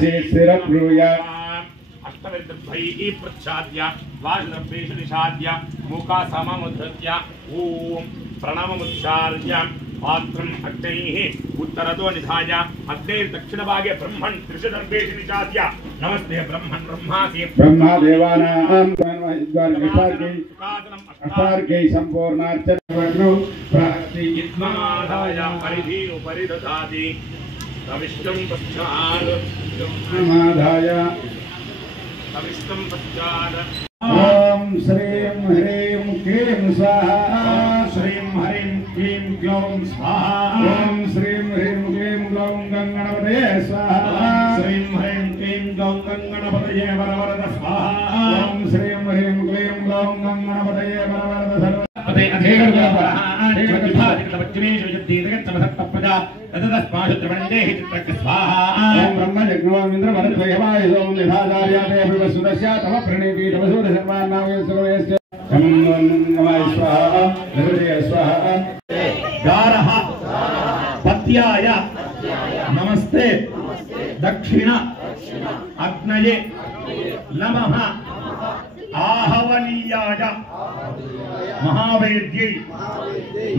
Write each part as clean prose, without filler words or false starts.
स्थिरब्रूय अष्टविद्भैः प्रच्छाद्य वाजद्रव्येषु निषाद्य मूका सममुद्धृत्य ॐ प्रणवमुच्चार्य पात्रम् अग्नैः उत्तरतो निधाय अग्नेर्दक्षिणभागे ब्रह्मन् त्रिशुदर्भेषु निषाद्य नमस्ते ब्रह्मन् ब्रह्मासि ब्रह्मदेवानां अष्टार्घ्यै सम्पूर्णार्चनवर्णौ प्राप्तियत्मादाय परिधि उपरि ददाति तविष्टं पश्चात् समाधाय तविष्टं पश्चात् ॐ श्रीं ह्रीं क्लीं स्वाहा श्रीं हरिं क्लीं ग्लौं स्वाहा ॐ श्रीं ह्रीं क्लीं ग्लौं गङ्गणपतये स्वाहा श्रीं ह्रीं क्लीं ग्लौं गङ्गणपतये वरवरद स्वाहा ॐ श्रीं ह्रीं क्लीं ग्लौं गङ्गणपतये वरवरद सर्वपते अधेगणपरः आदिवद्विभाजितवच्चमेषु यद्दीर्घत्तमसत्तप्रजा तदस्माशुत्रवण्डेः चित्रस्य स्वाहा ॐ ब्रह्मजग्नोमिन्द्रवरद्वयवाय ॐ निधाचार्याते विवसुदस्या तव प्रणीति तव सूर्य सर्वान्नावयस्य नमः स्वाहा हृदय स्वाहा गारः पत्याय नमस्ते दक्षिण अग्नये नमः आहवनीयाय महावेद्यै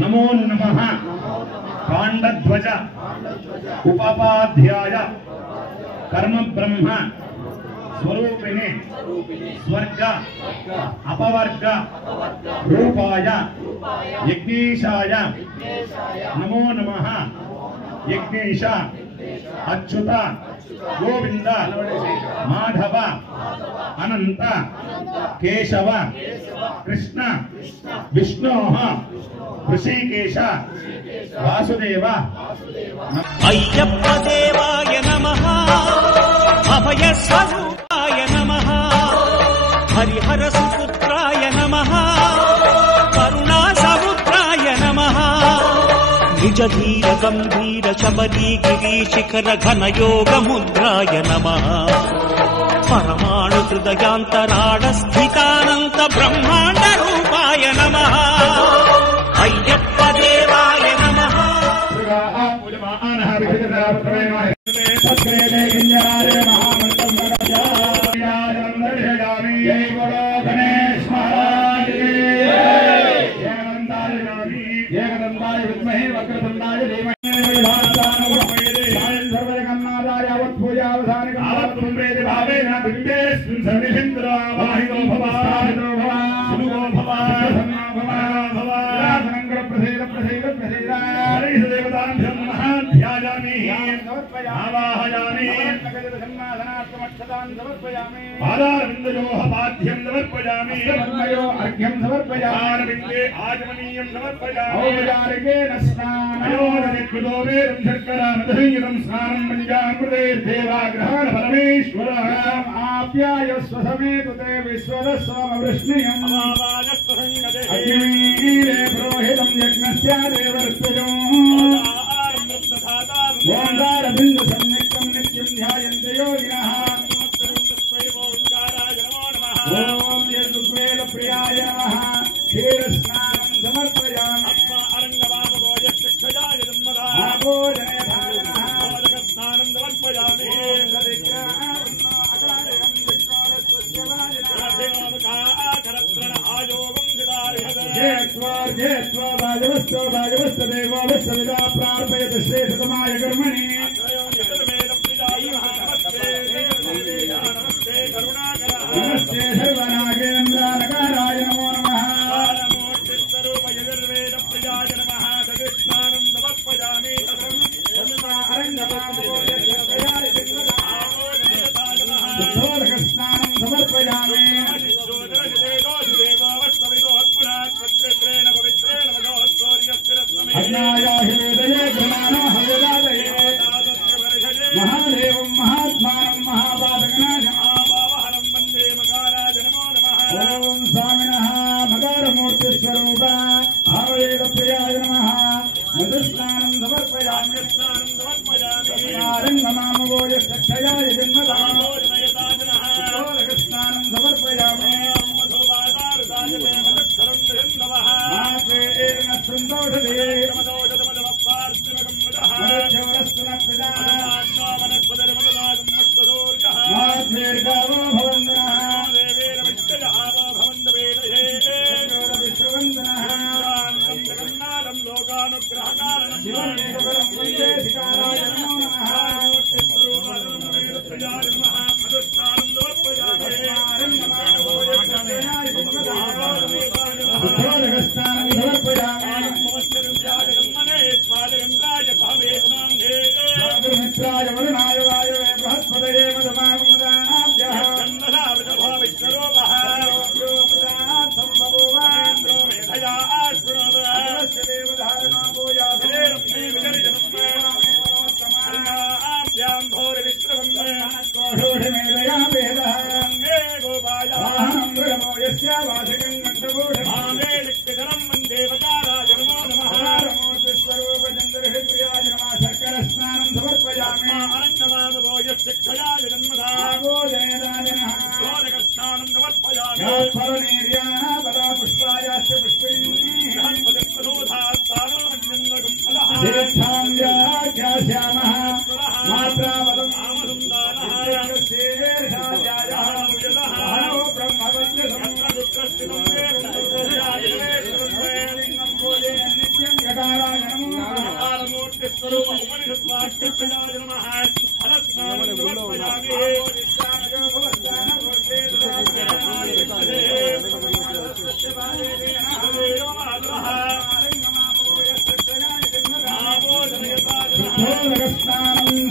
नमो नमः कांडध्वज उपाध्याय कर्म ब्रह्म स्वरूपिणे स्वर्ग अपवर्ग रूपाय यज्ञेशाय नमो नमः यज्ञेश अच्युत गोविंद माधव अनंत केशव कृष्ण विष्णु ऋषिकेश वासुदेव अय्यप्प देवाय नमः अभय स्वरूपाय नमः हरिहर सुपुत्राय नमः करुणा समुद्राय नमः निज धीर गंभीर शबरी गिरी शिखर घन योग मुद्राय नमः परमाणु हृदयांतराळ स्थितानंत ब्रह्मांड रूपाय नमः अय्यप्प देवाय नमः पादारविन्दयोः समर्पयामि अर्घ्यं समर्पयामि आचमनीयं समर्पयामि औपचारिकेन स्नानयोदयकृतोवेदं शर्करामधुर्यं स्नानं पञ्चामृते देवाग्रहान् परमेश्वरः आप्यायस्व समेतुते विश्वदस्वामवृष्णियम् अग्निमीरे पुरोहितं यज्ञस्य देवर्षजम् ओङ्कारबिन्दुसंयुक्तं नित्यं ध्यायन्ते योगिनः ओम यज्ञवेद प्रियाय नमः क्षीरस्नानं समर्पयामि स्नानं समर्पयामि प्रार्पयत श्रेष्ठतमाय कर्मणि नमस्ते सर्वनागेन्द्रानकाराय नमो नमः स्नानं समर्पयामि स्नानं समर्पयामि महादेवं महात्मानं महापातकनाशं वन्दे मकाराज नमो नमः ओम स्वामिनः मकारमूर्तिस्वरूप आवेदप्रियाय नमः मधुस्नानं समर्पयामि रङ्गमामगोयक्षयाय जन्मदास्नानं समर्पयामि इंद्राय वरुणाय वायवे बृहस्पतये मधुमागमदाभ्यः विश्वरूपः संभवो मेधया अस्य देवधारणा भूया कोषोषमेधया वेदः गोपायाहं ब्रह्मो यस्य वासिकं गन्धकोषमामे लिखितरं देवताराजनमो नमः मूर्तिस्वरूपचन्द्रहृदयाय नमः शर्करस्नानं समर्पयामि अनन्तमामो यस्य क्षयाय जन्मधा भोजनेदाजनः भोजकस्नानं समर्पयामि फलनेर्याः बलापुष्पायाश्च पुष्पिणीः प्रदोधात्तानोन्यन्दकं फलः तीर्थां व्याख्यास्यामः मात्रावदम् आमसुन्दानः शेषायाः यदः ब्रह्मवद्यसंस्कृतं लिङ्गं भोजे नित्यं यकाराय नमः मूर्तिस्वरूप उपनिषद्वाक्यप्रदाय नमः फलस्नानं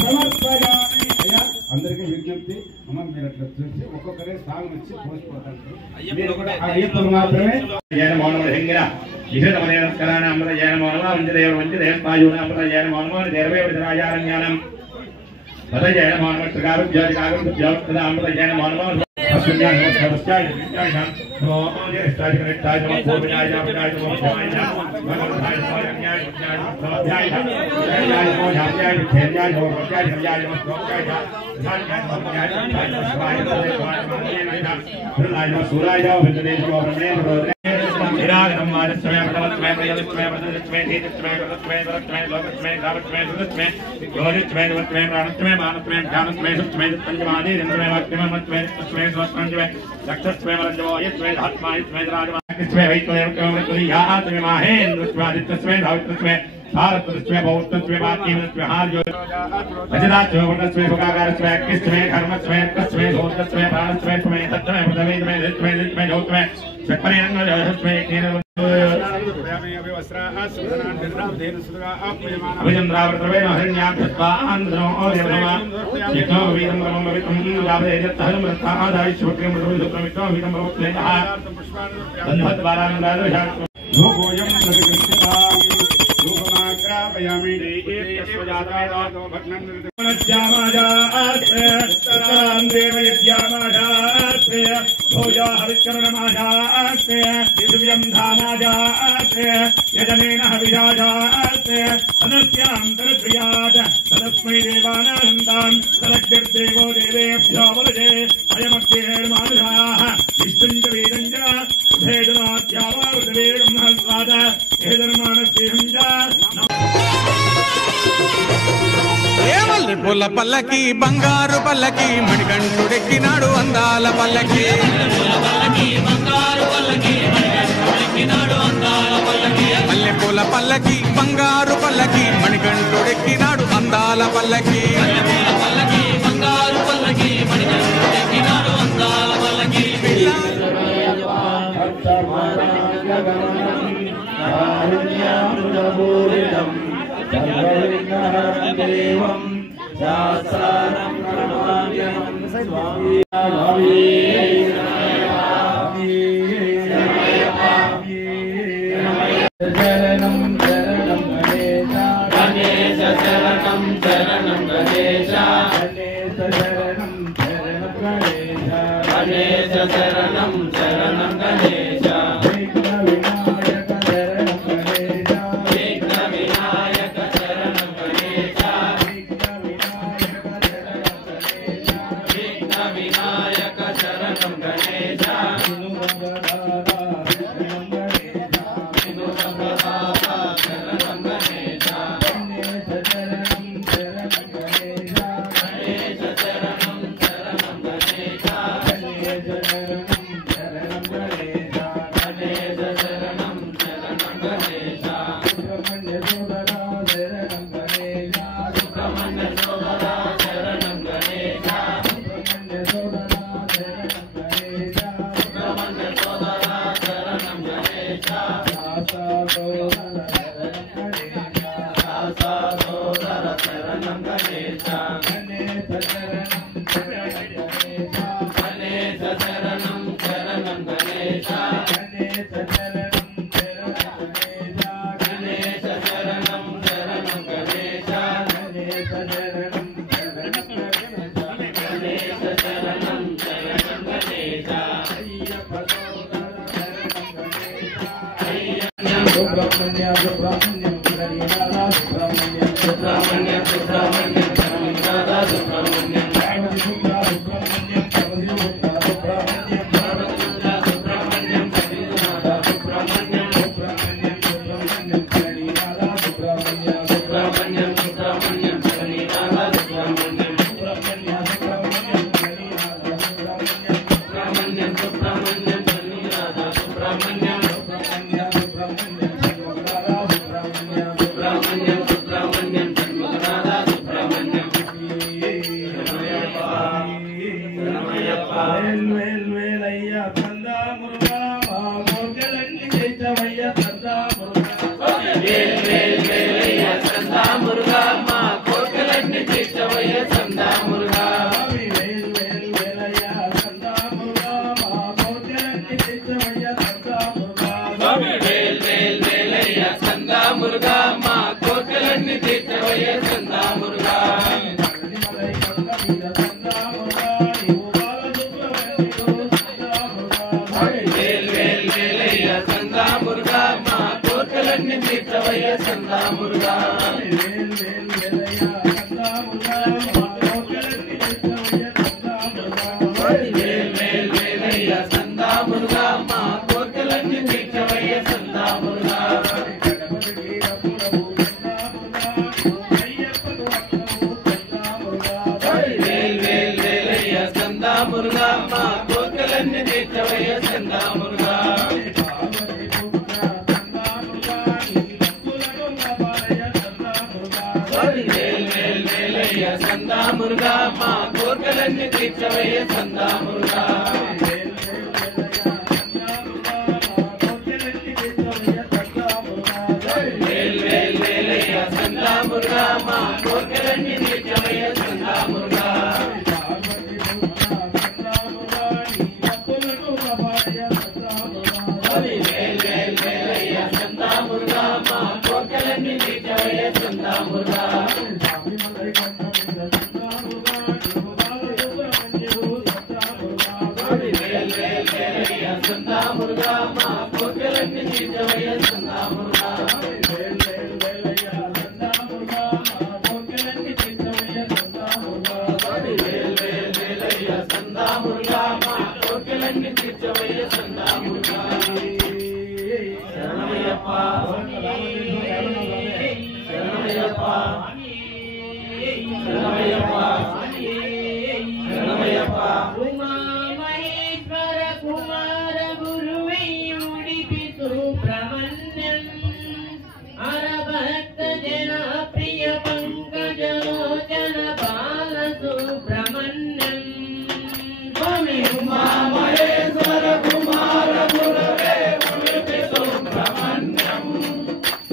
समर्पयामि అందరికీ విజ్ఞప్తి అమ్మ మీరు అట్లా చూసి ఒక్కొక్కరే సాగు వచ్చి పోసిపోతారు అయ్యప్పకు మాత్రమే జైన మౌనముల హింగిర విశేషమైన నమస్కారాన్ని అమృత జైన మౌనమ వంచదేవ వంచదేవ పాయూన అమృత జైన మౌనమ దేవే విధరాజారణ్యానం పద జైన మౌనమ త్రికారు జ్యోతికారు జ్యోతిద అమృత జైన మౌనమ అస్మిన్యాయ నమస్కారస్యాయ విజ్ఞాయ నమో జ్యేష్ఠాయ కనిష్ఠాయ నమో పూర్వజాయ నమస్కారాయ నమో జ్ఞాయ భగవంతాయ స్వామిన్యాయ విజ్ఞాయ నమస్కారాయ జ్ఞాయ నమో జ్ఞాయ జ్ఞాయ నమో జ్ఞాయ జ్ఞాయ నమో జ్ఞాయ भारतस्वे बहुत्वस्वे वाक्यस्वे हार्यो अजनास्वे वर्णस्वे भोगाकारस्वे किस्वे धर्मस्वे कस्वे धोतस्वे प्राणस्वे स्वे तत्त्वे पदवेस्वे दित्वे दित्वे जोत्वे सकले अंगस्वे अभिचंद्रावर्तवे हरिण्याभ्यस्वा आंध्रो ओदेवमा यतो वीरं परमं भवितं लाभेजत्तहं रत्नादायिष्वक्रियं मृदुसुप्रमितो वीरं भवत्लेतः बन्धद्वारानन्दादशा भोगोयं प्रतिकृष्यताम् रूपमाग्रापयामि देयेत्यस्वजातायतो भग्नं निर्दिमनज्यामाजास्ते देवयज्यामाजास्ते भोजा हविष्करणमाजास्ते दिव्यं धामाजास्ते यजनेन हविजाजास्ते तदस्यां तदप्रियात् तदस्मै देवानानन्दान् तदग्निर्देवो देवेभ्यो वलजे अयमग्निर्मानुषाः विष्णुं च वेदं च भेदनाध्यावावृतवेगं हस्वाद हेदर्मानस्येहं च ఏమల్లి పుల్ల పల్లకి బంగారు పల్లకి మణికంఠుడెక్కినాడు అందాల పల్లకి మల్లె పూల పల్లకి బంగారు పల్లకి మణికంఠుడెక్కినాడు అందాల పల్లకి దేవం శాస్త్రానం ప్రణమామ్యహం స్వామి శరణం శరణం గణేశ శరణం శరణం గణేశ శరణం శరణం గణేశ గణేశ శరణం శరణం Ganesha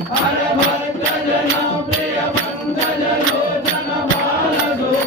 Hara Bhatta Jana Priya Banda Jalo Jana Bala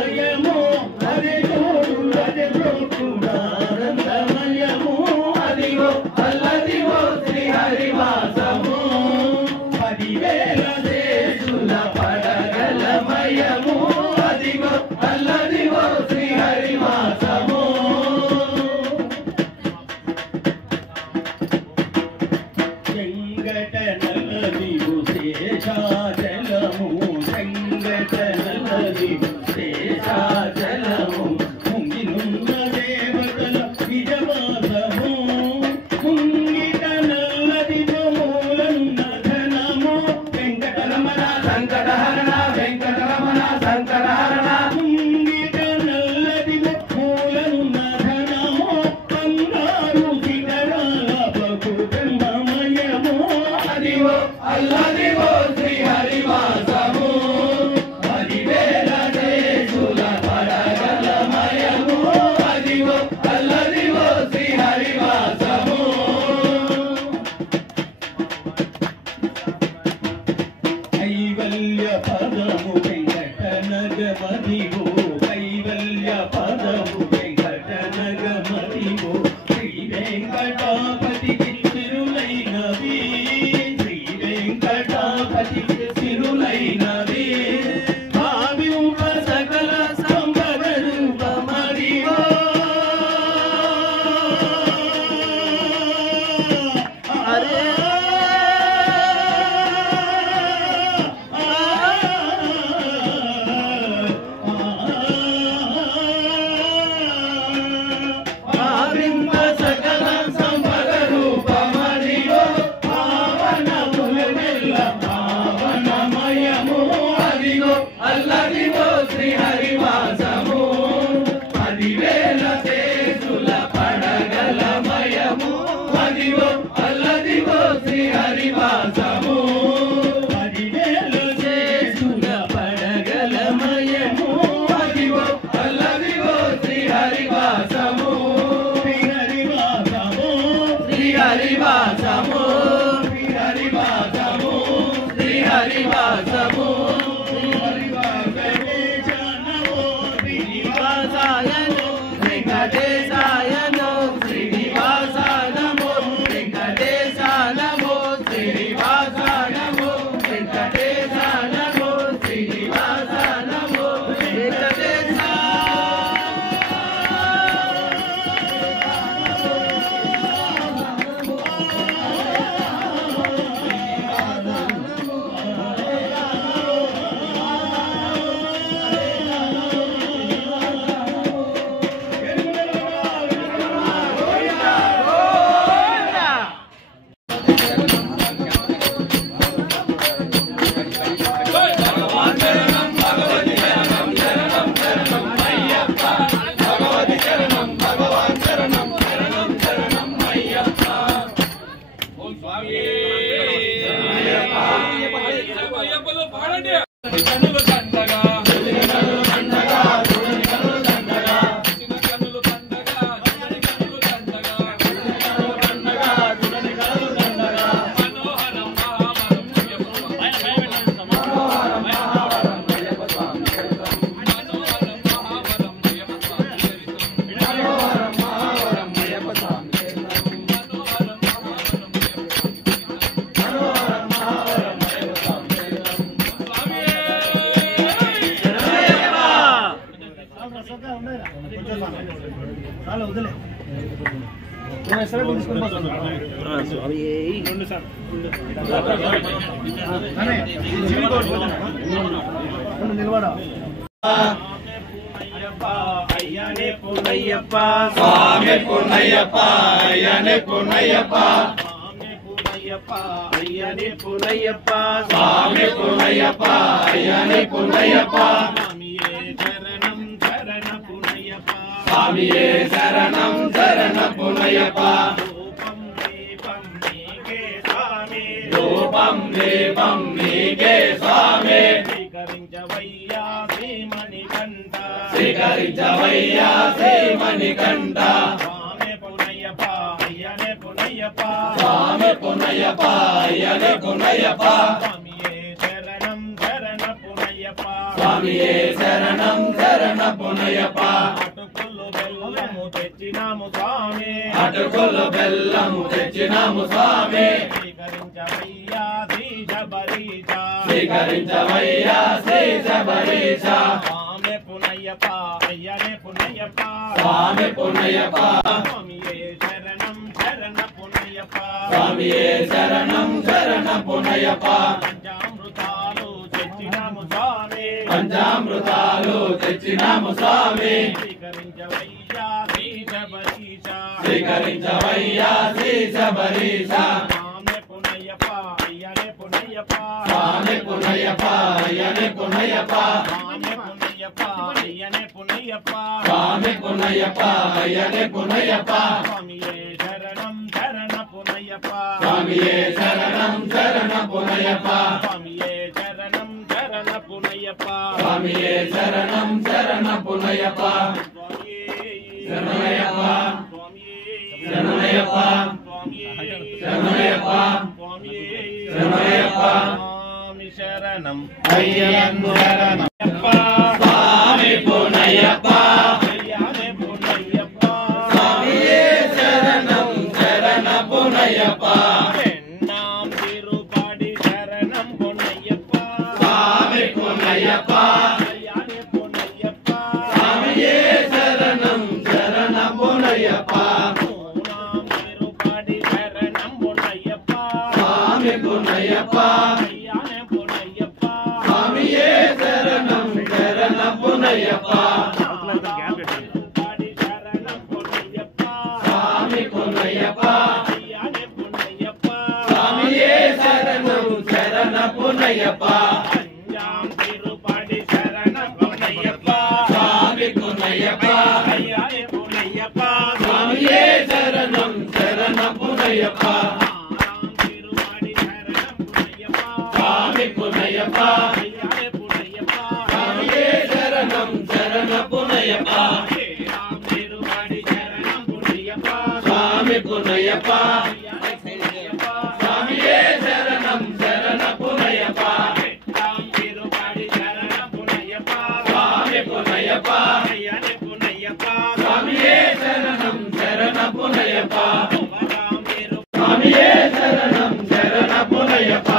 అయ్యనే Punnayyappa స్వామి పున్నయ్యప్ప అయ్యనే పున్నయ్యప్ప అయ్యనే పున్నయ్యప్ప స్వామి పున్నయ్యప్ప అయ్యనే పున్నయ్యప్ప స్వామియే శరణం శరణ పున్నయ్యప్ప రూపం దీపం నీకే స్వామి స్వీకరించవయ్యా శ్రీమణికంఠ స్వీకరించవయ్యా శ్రీమణికంఠ స్వామి పున్నయ్యప్ప అయ్యనే పున్నయ్యప్ప స్వామి పున్నయ్యప్ప అయ్యనే పున్నయ్యప్ప స్వామియే శరణం శరణ పున్నయ్యప్ప స్వామియే శరణం శరణ పున్నయ్యప్ప అటుకులు బెల్లము తెచ్చినాము స్వామి అటుకులు బెల్లము తెచ్చినాము స్వామి స్వీకరించవయ్యా శ్రీ శబరీశ స్వీకరించవయ్యా శ్రీ శబరీశ స్వామి పున్నయ్యప్ప అయ్యనే పున్నయ్యప్ప స్వామి పున్నయ్యప్ప స్వామియే శరణం శరణ పున్నయ్యప్ప స్వామియే శరణం శరణ పున్నయ్యప్ప పంచామృతాలు తెచ్చినాము స్వామి పంచామృతాలు తెచ్చినాము స్వామి స్వీకరించవయ్యా శ్రీ శబరీశ స్వీకరించవయ్యా శ్రీ శబరీశ స్వామి పున్నయ్యప్ప అయ్యనే పున్నయ్యప్ప స్వామి పున్నయ్యప్ప అయ్యనే పున్నయ్యప్ప స్వామి పున్నయ్యప్ప అయ్యనే పున్నయ్యప్ప స్వామి పున్నయ్యప్ప అయ్యనే పున్నయ్యప్ప స్వామియే శరణం శరణ పున్నయ్యప్ప స్వామియే శరణం శరణ పున్నయ్యప్ప స్వామియే శరణం శరణ పున్నయ్యప్ప స్వామియే శరణం శరణ పున్నయ్యప్ప శరణయ్యప్ప శరణయ్యప్ప శరణయ్యప్ప శరణయ్యప్ప స్వామి శరణం అయ్యప్ప శరణం స్వామి పున్నయ్యప్ప అయ్యనే పున్నయ్యప్ప స్వామియే శరణం శరణ పున్నయ్యప్ప పెన్నాం తిరుపడి శరణం పున్నయ్యప్ప స్వామి పున్నయ్యప్ప అయ్యనే పున్నయ్యప్ప స్వామియే శరణం శరణ పున్నయ్యప్ప పూనాం తిరుపడి శరణం పున్నయ్యప్ప స్వామి పున్నయ్యప్ప అయ్యనే పున్నయ్యప్ప స్వామియే శరణం శరణ పున్నయ్యప్ప తిరుపడి శరణం పున్నయ్యప్ప స్వామి పున్నయ్యప్ప అయ్యనే పున్నయ్యప్ప స్వామియే శరణం శరణ పున్నయ్యప్ప పంజాం తిరుపడి శరణం పున్నయ్యప్ప స్వామి పున్నయ్యప్ప అయ్యనే పున్నయ్యప్ప స్వామియే శరణం శరణ పున్నయ్యప్ప ఆరాం తిరుపడి శరణం పున్నయ్యప్ప స్వామి పున్నయ్యప్ప అయ్యనే పున్నయ్యప్ప స్వామియే శరణం శరణ పున్నయ్యప్ప శ్రీరాం తిరుపడి శరణం పున్నయ్యప్ప స్వామి పున్నయ్యప్ప అయ్యనే పున్నయ్యప్ప స్వామియే శరణం శరణ పున్నయ్యప్ప రాం తిరుపడి శరణం పున్నయ్యప్ప స్వామి పున్నయ్యప్ప అయ్యనే పున్నయ్యప్ప స్వామియే శరణం శరణ పున్నయ్యప్ప రాం తిరు స్వామియే శరణం శరణ పున్నయ్యప్ప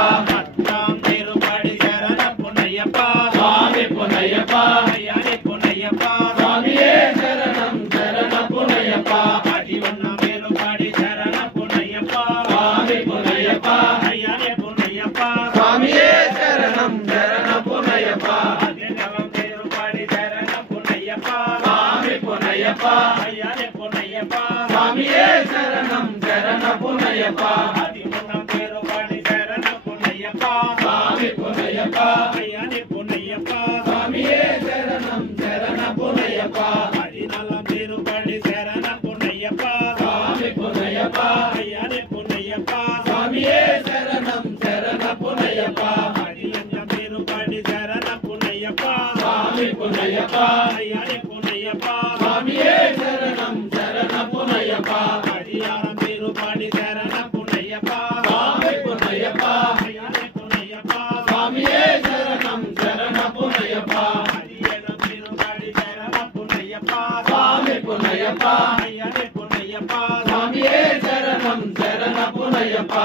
రాం తిరుపడి శరణం పున్నయ్యప్ప స్వామి పున్నయ్యప్ప అయ్యనే పున్నయ్యప్ప స్వామియే శరణం శరణ పున్నయ్యప్ప అది ఉన్న తిరుపడి శరణం పున్నయ్యప్ప స్వామి పున్నయ్యప్ప అయ్యనే పున్నయ్యప్ప స్వామియే శరణం శరణ పున్నయ్యప్ప అది నలం తిరుపడి శరణం పున్నయ్యప్ప స్వామి పున్నయ్యప్ప అయ్యనే పున్నయ్యప్ప స్వామియే శరణం శరణ పున్నయ్యప్ప అది ఉన్న తిరుపడి శరణం పున్నయ్యప్ప స్వామి పున్నయ్యప్ప అయ్యనే పున్నయ్యప్ప స్వామియే శరణం శరణ పున్నయ్యప్ప అది నలం తిరుపడి శరణం పున్నయ్యప్ప స్వామి పున్నయ్యప్ప అయ్యనే పున్నయ్యప్ప స్వామియే శరణం శరణ పున్నయ్యప్ప అది లంజ తిరుపడి శరణం పున్నయ్యప్ప స్వామి పున్నయ్యప్ప అయ్యనే పున్నయ్యప్ప స్వామియే శరణం శరణ పున్నయ్యప్ప అది ఆరం తిరుపడి శరణం పున్నయ్యప్ప స్వామి పున్నయ్యప్ప అయ్యనే పున్నయ్యప్ప స్వామియే శరణం శరణ పున్నయ్యప్ప అది ఎనం తిరుపడి శరణం పున్నయ్యప్ప స్వామి పున్నయ్యప్ప అయ్యనే పున్నయ్యప్ప స్వామియే శరణం శరణ పున్నయ్యప్ప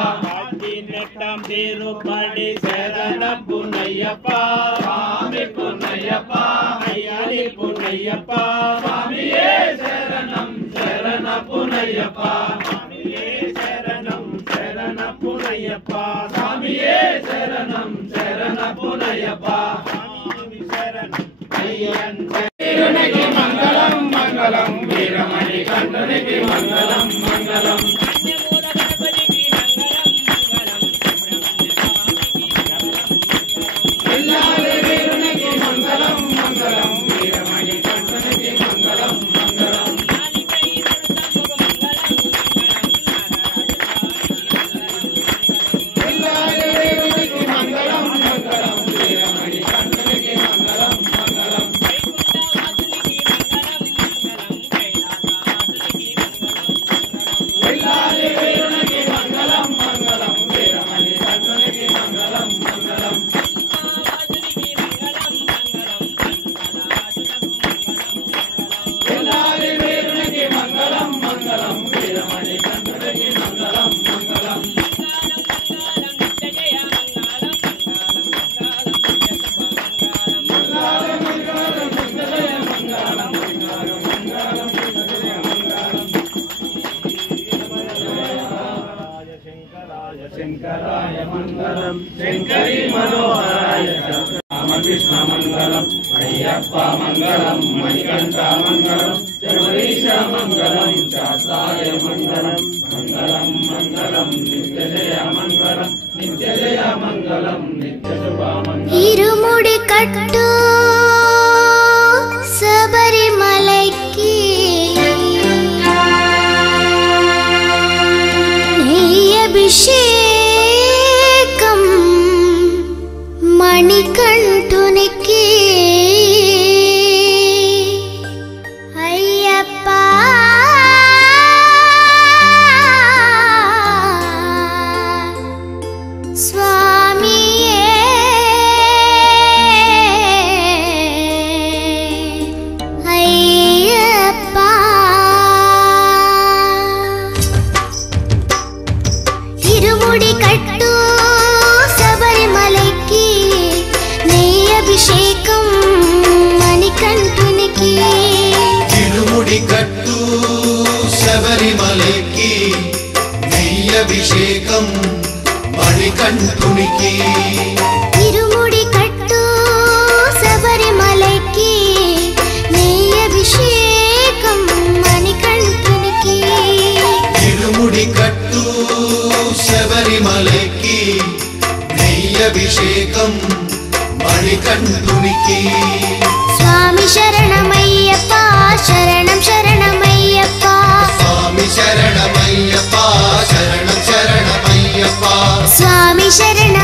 అది నెట్టం తిరుపడి శరణం పున్నయ్యప్ప స్వామి పున్నయ్యప్ప అయ్యనే పున్నయ్యప్ప స్వామియే శరణం శరణ పున్నయ్యప్ప అయ్యప్ప స్వామియే శరణం శరణపునయ్యప్ప స్వామియే శరణం శరణపునయ్యప్ప స్వామి శరణం వీరునికి మంగళం మంగళం వీరమణి కంఠునికి మంగళం మంగళం వెళ్ళాలి వీరునికి మంగళం మంగళం వీరమణి కంఠునికి మంగళం మంగళం వెళ్ళాలి వీరునికి మంగళం మంగళం వీరమణి కంఠునికి మంగళం మంగళం వెళ్ళాలి వీరునికి మంగళం మంగళం వీరమణి కంఠునికి మంగళం మంగళం వెళ్ళాలి వీరునికి మంగళం మంగళం వీరమణి కంఠునికి మంగళం మంగళం మంగళం మంగళం జయ మంగళం మంగళం మంగళం జయ మంగళం శంకరాయ మంగళం శంకరీ మనోహరాయ రామకృష్ణ మంగళం అయ్యప్ప మంగళం మణికంఠ మంగళం శబరీశ మంగళం శాస్త్రాయ మంగళం మంగళం మంగళం నిత్య జయ మంగళం నిత్య జయ మంగళం నిత్య శుభ మంగళం ఇరుముడి కట్టు శబరిమలైకి అభిషేకం మణికంఠునికి అయ్యప్ప స్వామియే అయ్యప్ప ఇరుముడి కట్టు శబరిమలైకి నెయ్యి అభిషేకం మణికంఠునికి ఇరుముడి కట్టు శబరిమలైకి నెయ్యభిషేకం మణికంఠునికి ఇరుముడి కట్టు శబరిమలైకి నెయ్యి అభిషేకం మణికంఠునికి ఇరుముడి కట్టు శబరిమలైకి నెయ్యభిషేకం మణికంఠునికి స్వామి శరణమయ్యప్ప శరణం శరణమయ్యప్ప స్వామి శరణమయ్యప్ప శరణం శరణమయ్యప్ప స్వామి శరణ